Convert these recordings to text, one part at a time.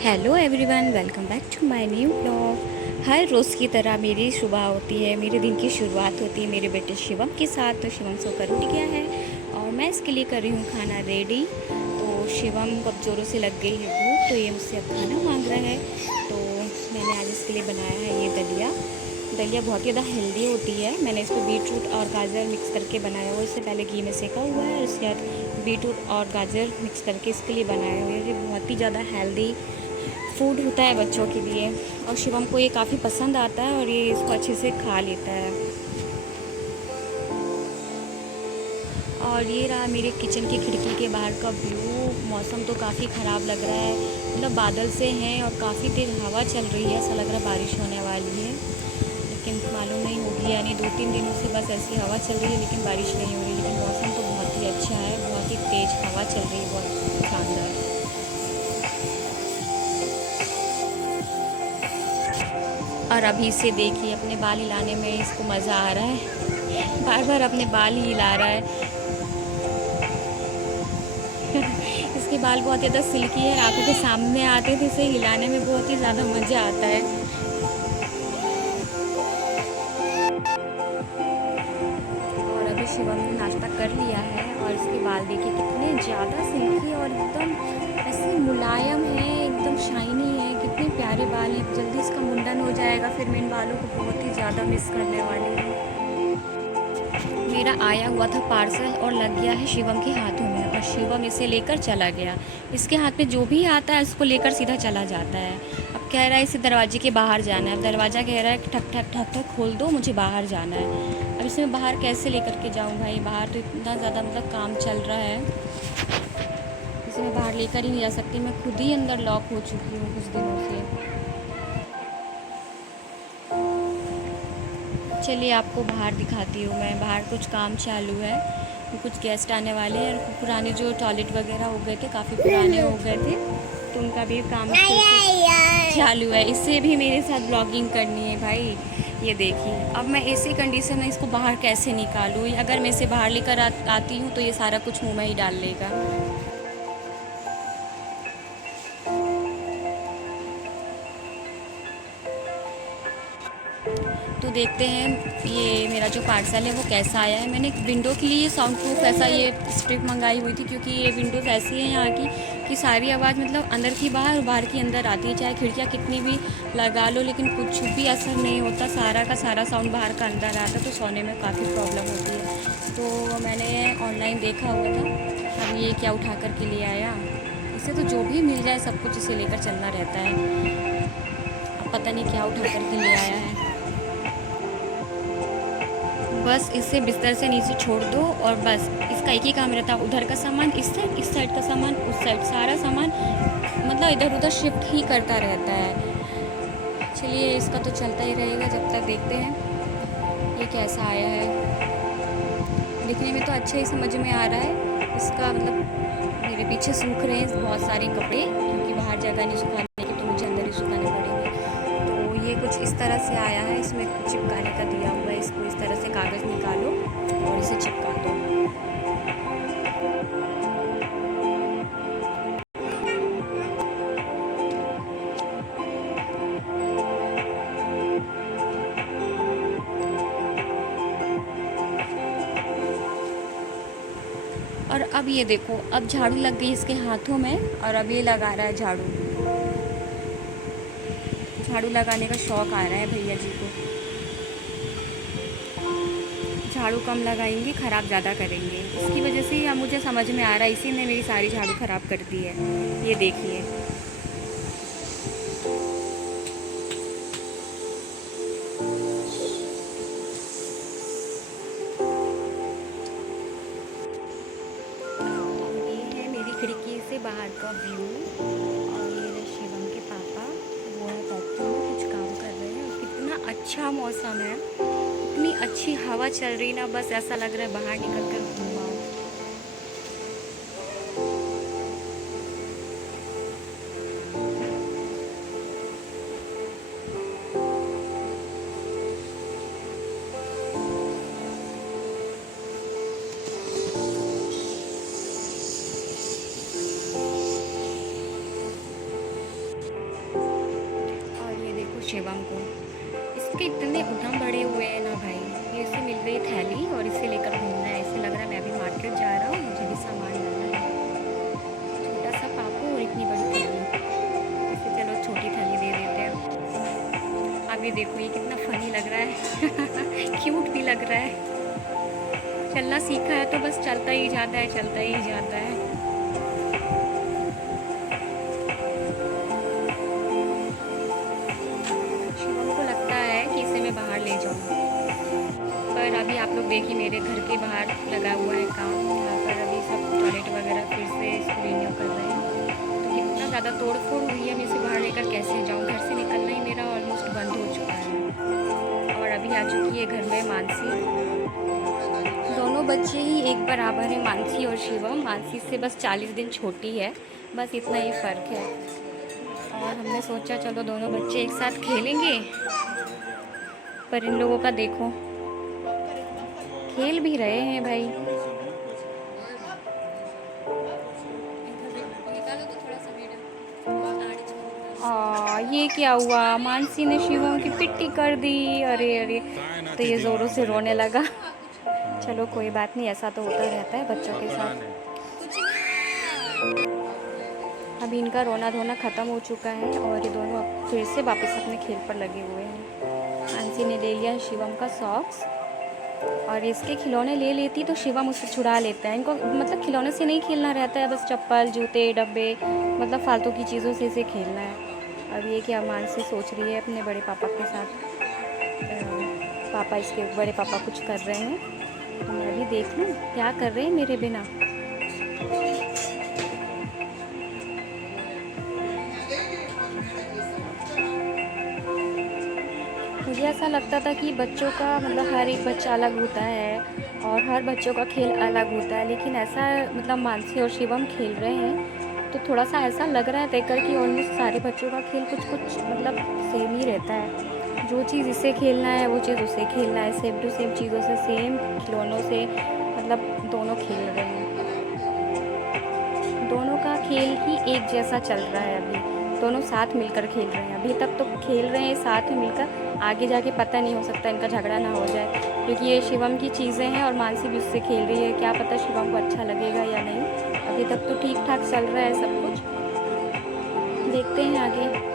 Hello everyone, welcome back to my new blog. हर रोज़ की तरह मेरी सुबह होती है, मेरे दिन की शुरुआत होती है मेरे बेटे शिवम के साथ। तो शिवम सोकर उठ गया है और मैं इसके लिए कर रही हूँ खाना रेडी। तो शिवम को अब ज़ोरों से लग गई है भूख, तो ये मुझसे अब खाना मांग रहा है। तो मैंने आज इसके लिए बनाया है ये दलिया। दलिया बहुत ही ज़्यादा हेल्दी होती है। मैंने इसको बीट रूट और गाजर मिक्स करके बनाया हुआ है। इससे पहले घी में सेका हुआ है और उसके बाद बीट रूट और गाजर मिक्स करके इसके लिए बनाया हुआ है। ये बहुत ही ज़्यादा हेल्दी फूड होता है बच्चों के लिए, और शिवम को ये काफ़ी पसंद आता है और ये इसको अच्छे से खा लेता है। और ये रहा मेरे किचन की खिड़की के बाहर का व्यू। मौसम तो काफ़ी ख़राब लग रहा है, मतलब बादल से हैं और काफ़ी तेज़ हवा चल रही है। ऐसा लग रहा है बारिश होने वाली है, लेकिन मालूम नहीं होगी। यानी 2-3 दिनों से बस ऐसी हवा चल रही है, लेकिन बारिश नहीं हो रही। लेकिन मौसम तो बहुत ही अच्छा है, बहुत ही तेज़ हवा चल रही है, बहुत शानदार। और अभी से देखिए अपने बाल हिलाने में इसको मज़ा आ रहा है। बार बार अपने बाल ही हिला रहा है। इसके बाल बहुत ज़्यादा सिल्की है, आंखों के सामने आते थे, इसे हिलाने में बहुत ही ज़्यादा मज़ा आता है। और अभी शिवम ने नाश्ता कर लिया है और इसके बाल देखिए कितने ज़्यादा सिल्की और एकदम ऐसे मुलायम है, एकदम शाइनी है। कितने प्यारे बाल हैं। जल्दी इसका मुंडन हो जाएगा, फिर मैं इन बालों को बहुत ही ज़्यादा मिस करने वाली हूँ। मेरा आया हुआ था पार्सल और लग गया है शिवम के हाथों में, और शिवम इसे लेकर चला गया। इसके हाथ में जो भी आता है उसको लेकर सीधा चला जाता है। अब कह रहा है इसे दरवाजे के बाहर जाना है। अब दरवाज़ा कह रहा है कि ठक ठक ठक ठक खोल दो, मुझे बाहर जाना है। अब इसे मैं बाहर कैसे लेकर के जाऊँ भाई? बाहर तो इतना ज़्यादा मतलब काम चल रहा है, इसे मैं बाहर लेकर ही नहीं जा सकती। मैं खुद ही अंदर लॉक हो चुकी हूँ कुछ दिनों से। चलिए आपको बाहर दिखाती हूँ मैं। बाहर कुछ काम चालू है, कुछ गेस्ट आने वाले हैं। और पुराने जो टॉयलेट वगैरह हो गए थे, काफ़ी पुराने हो गए थे, तो उनका भी काम चालू है। इससे भी मेरे साथ ब्लॉगिंग करनी है भाई। ये देखिए अब मैं ऐसी कंडीशन में इसको बाहर कैसे निकालूँ? अगर मैं इसे बाहर लेकर आती हूँ तो ये सारा कुछ मुँह में ही डाल लेगा। तो देखते हैं ये मेरा जो पार्सल है वो कैसा आया है। मैंने विंडो के लिए साउंड प्रूफ ऐसा ये स्ट्रिप मंगाई हुई थी, क्योंकि ये विंडोज़ ऐसी हैं यहाँ की कि सारी आवाज़ मतलब अंदर की बाहर और बाहर की अंदर आती है। चाहे खिड़कियाँ कितनी भी लगा लो, लेकिन कुछ भी असर नहीं होता। सारा का सारा साउंड बाहर का अंदर आता है, तो सोने में काफ़ी प्रॉब्लम होती है। तो मैंने ऑनलाइन देखा हुआ था, अब ये क्या उठा कर के ले आया। इसे तो जो भी मिल जाए सब कुछ इसे लेकर चलना रहता है। अब पता नहीं क्या उठा कर के ले आया है। बस इसे बिस्तर से नीचे छोड़ दो और बस इसका एक ही काम रहता है, उधर का सामान इस साइड का सामान उस साइड, सारा सामान मतलब इधर उधर शिफ्ट ही करता रहता है। चलिए इसका तो चलता ही रहेगा जब तक। देखते हैं ये कैसा आया है। दिखने में तो अच्छा ही समझ में आ रहा है। इसका मतलब मेरे पीछे सूख रहे हैं बहुत सारे कपड़े, क्योंकि बाहर जगह नहीं सुखाने की, तो मुझे अंदर ही सुखाने पड़ेंगे। तो ये कुछ इस तरह से आया है। इसमें चिपकाने का दिया हुआ है। इसको इस तरह से कागज़ निकालो और इसे चिपका दो। और अब ये देखो, अब झाड़ू लग गई इसके हाथों में और अब ये लगा रहा है झाड़ू। झाड़ू लगाने का शौक़ आ रहा है भैया जी को। झाड़ू कम लगाएंगे, ख़राब ज़्यादा करेंगे। इसकी वजह से अब मुझे समझ में आ रहा है, इसी ने मेरी सारी झाड़ू ख़राब कर दी है। ये देखिए। ये है मेरी खिड़की से बाहर का व्यू। और ये रहे शिवम के पापा, वो है फैक्ट्री में कुछ काम कर रहे हैं। और कितना अच्छा मौसम है, इतनी अच्छी हवा चल रही ना, बस ऐसा लग रहा है बाहर निकल कर घूम आओ। शिवम को। इसके इतने उद्यम बड़े हुए हैं ना भाई। ये इसे मिल गई थैली और इसे लेकर घूमना है। इसे लग रहा है मैं भी मार्केट जा रहा हूँ, मुझे भी सामान लाना है। छोटा सा पापू और इतनी बड़ी थैली। इसे चलो छोटी थैली दे देते हैं। अब ये देखो ये कितना फनी लग रहा है क्यूट भी लग रहा है। चलना सीखा है तो बस चलता ही जाता है, चलता ही जाता है। शिवम को लगता है कि इसे मैं बाहर ले जाऊँ, पर अभी आप लोग देखिए मेरे घर के बाहर लगा हुआ है काम। यहाँ पर अभी सब टॉयलेट वगैरह फिर से इसको रिन्यू कर रहे हैं। तो कितना ज़्यादा तोड़ फोड़ हुई है, मैं इसे बाहर लेकर कैसे जाऊँ। घर से निकलना ही मेरा ऑलमोस्ट बंद हो चुका है। और अभी आ चुकी है घर में मानसी। दोनों बच्चे ही एक बराबर हैं, मानसी और शिवम। मानसी से बस 40 दिन छोटी है, बस इतना ही फ़र्क है। और हमने सोचा चलो दोनों बच्चे एक साथ खेलेंगे, पर इन लोगों का देखो, खेल भी रहे हैं भाई। ये क्या हुआ, मानसी ने शिवम की पिट्टी कर दी। अरे अरे, तो ये ज़ोरों से रोने लगा। चलो कोई बात नहीं, ऐसा तो होता रहता है बच्चों के साथ। अभी इनका रोना धोना ख़त्म हो चुका है और ये दोनों अब फिर से वापस अपने खेल पर लगे हुए हैं। मानसी ने ले लिया शिवम का सॉक्स और इसके खिलौने ले लेती तो शिवम उससे छुड़ा लेता है। इनको मतलब खिलौने से नहीं खेलना रहता है, बस चप्पल जूते डब्बे मतलब फालतू की चीज़ों से इसे खेलना है। अब ये क्या मानसी सोच रही है अपने बड़े पापा के साथ, पापा इसके बड़े पापा कुछ कर रहे हैं तो मैं भी देख लूँ क्या कर रहे हैं मेरे बिना। मुझे ऐसा लगता था कि बच्चों का मतलब हर एक बच्चा अलग होता है और हर बच्चों का खेल अलग होता है, लेकिन ऐसा मतलब मानसी और शिवम खेल रहे हैं तो थोड़ा सा ऐसा लग रहा है देखकर कि ऑलमोस्ट सारे बच्चों का खेल कुछ कुछ मतलब सेम ही रहता है। जो चीज़ इसे खेलना है वो चीज़ उसे खेलना है, सेम टू सेम चीज़ों से, सेम खिलौनों से मतलब दोनों खेल रहे हैं। दोनों का खेल ही एक जैसा चल रहा है। अभी दोनों साथ मिलकर खेल रहे हैं, अभी तक तो खेल रहे हैं साथ में मिलकर। आगे जाके पता नहीं, हो सकता इनका झगड़ा ना हो जाए, क्योंकि ये शिवम की चीज़ें हैं और मानसी भी उससे खेल रही है। क्या पता शिवम को अच्छा लगेगा या नहीं। अभी तक तो ठीक ठाक चल रहा है सब कुछ, देखते हैं आगे।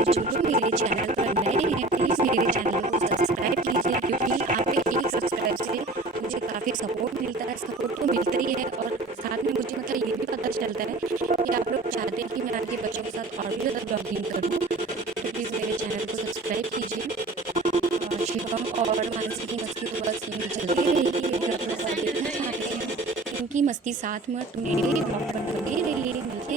जो लोग मेरे चैनल पर नए हैं प्लीज़ मेरे चैनल को सब्सक्राइब कीजिए, क्योंकि आपके एक सब्सक्राइब से मुझे काफ़ी सपोर्ट मिलता है। सपोर्ट तो मिलता ही है और साथ में मुझे मतलब ये भी पता चलता है कि आप लोग चाहते हैं कि मैं आपके बच्चों के साथ और भी ज़्यादा ब्लॉगिंग करूँ। तो प्लीज़ मेरे चैनल को सब्सक्राइब कीजिए। और शिवम और मानसी की मस्ती तो बस यही चलती रहेगी, अगर आप लोग और देखना चाहते हैं इनकी मस्ती साथ में तो मेरे ब्लॉग पर बने रहिए। मिलते